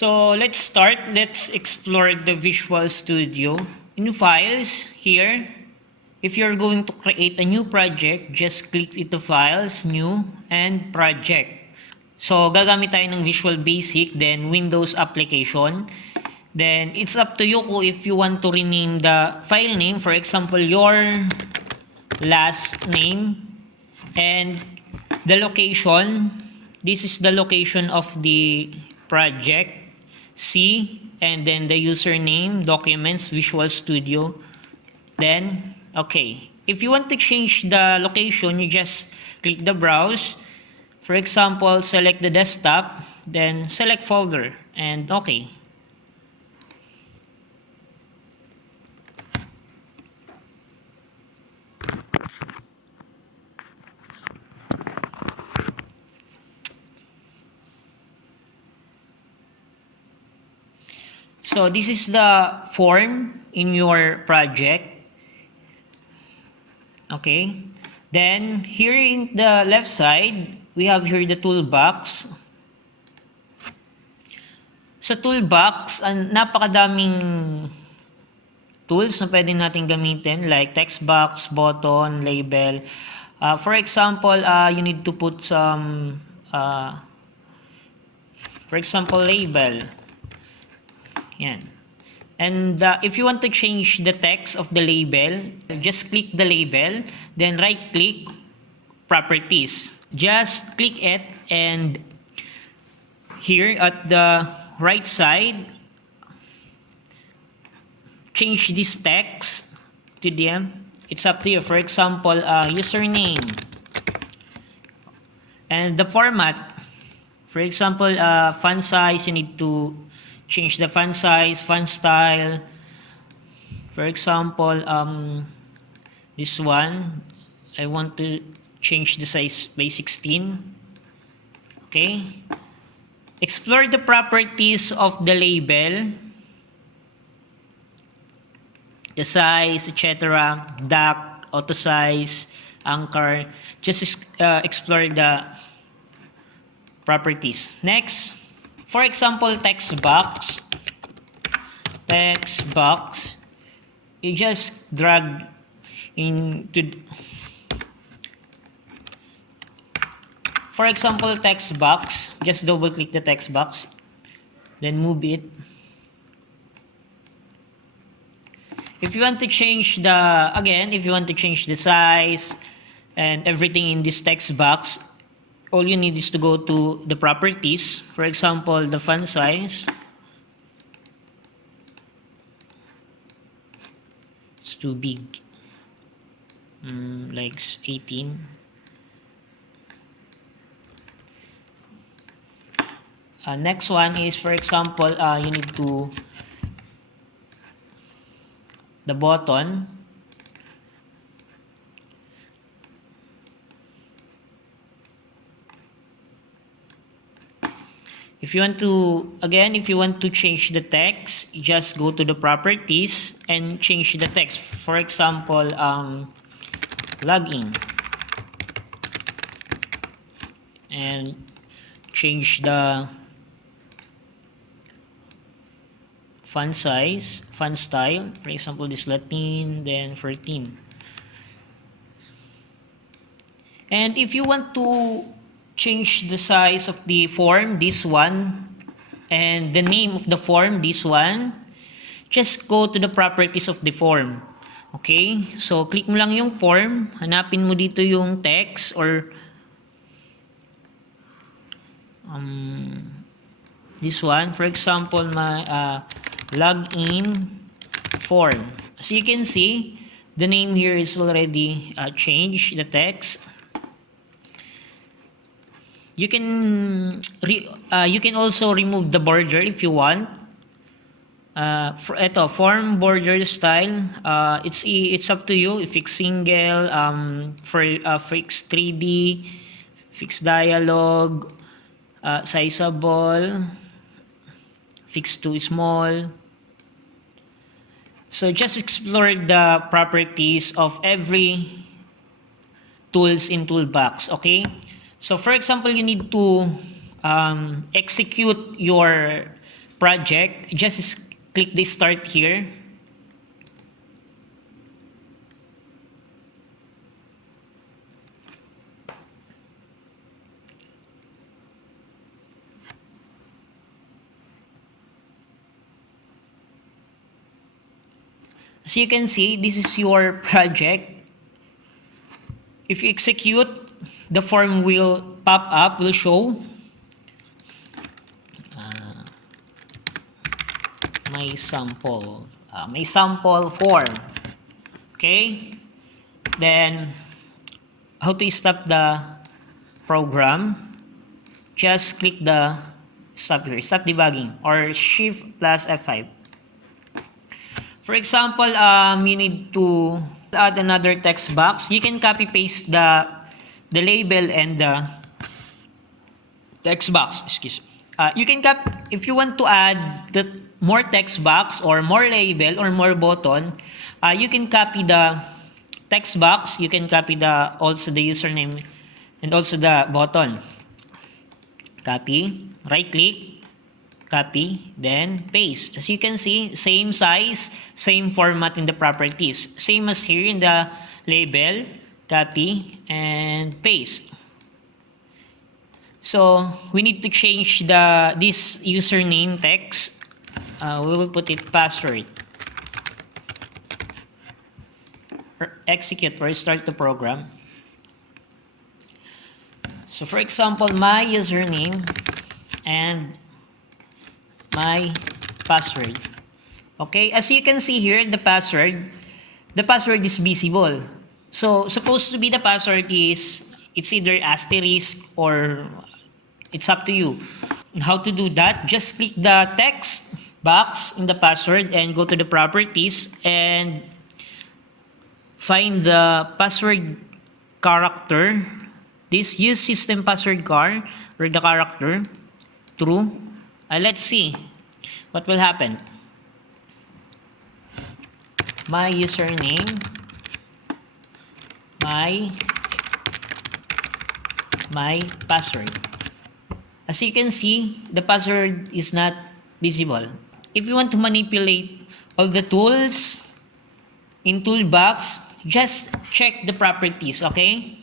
So let's start. Let's explore the Visual Studio. In Files, here, if you're going to create a new project, just click ito Files, New, and Project. So gagamit tayo ng Visual Basic, then Windows Application. Then it's up to you kung if you want to rename the file name, for example, your last name, and the location. This is the location of the project, C, and then the username, documents, Visual Studio. Then, okay. If you want to change the location, you just click the browse. For example, select the desktop, then select folder, and okay. So this is the form in your project. Okay. Then here in the left side, we have here the toolbox. Sa toolbox, napakadaming tools na pwede natin gamitin like text box, button, label. For example, you need to put some, for example, label. Yan. And if you want to change the text of the label, just click the label, then right click, properties. Just click it, and here at the right side, change this text to the, it's up to you. For example, username. And the format, for example, font size, you need to change the font size, font style. For example, this one, I want to change the size by 16. Okay. Explore the properties of the label, the size, etc., dock, auto size, anchor. Just explore the properties. Next, for example, text box, you just drag into, for example, text box, just double click the text box, then move it. If you want to change the, again, if you want to change the size and everything in this text box, all you need is to go to the properties. For example, the font size. It's too big. Like 18. Next one is, for example, you need to, the button. If you want to, again, if you want to change the text, you just go to the properties and change the text. For example, login. And change the font size, font style. For example, this Latin, then 14. And if you want to change the size of the form, this one, and the name of the form, this one, just go to the properties of the form. Okay? So, click mo lang yung form, hanapin mo dito yung text or this one. For example, my login form. As you can see, the name here is already changed, the text. You can also remove the border if you want. For ito, form border style, it's up to you. If it's single, for fixed 3D, fixed dialogue, sizable, fixed to small. So just explore the properties of every tools in toolbox. Okay. So for example, you need to execute your project, just click the start here. As you can see, this is your project. If you execute, the form will pop up, will show my sample form. Okay, then how to stop the program? Just click the stop here, stop debugging, or shift plus F5. For example, you need to add another text box. You can copy paste the label and the text box. Excuse me. You can if you want to add the more text box or more label or more button, you can copy the text box. You can copy also the username and also the button. Copy, right click, copy, then paste. As you can see, same size, same format in the properties. Same as here in the label, copy and paste. So we need to change this username text. We will put it password. Execute or start the program. So for example, my username and my password. Okay, as you can see here, the password is visible. So supposed to be the password is, it's either asterisk or it's up to you. How to do that? Just click the text box in the password and go to the properties and find the password character. This use system password char or the character true. Let's see what will happen. My username, my password. As you can see, the password is not visible. If you want to manipulate all the tools in toolbox, just check the properties, okay?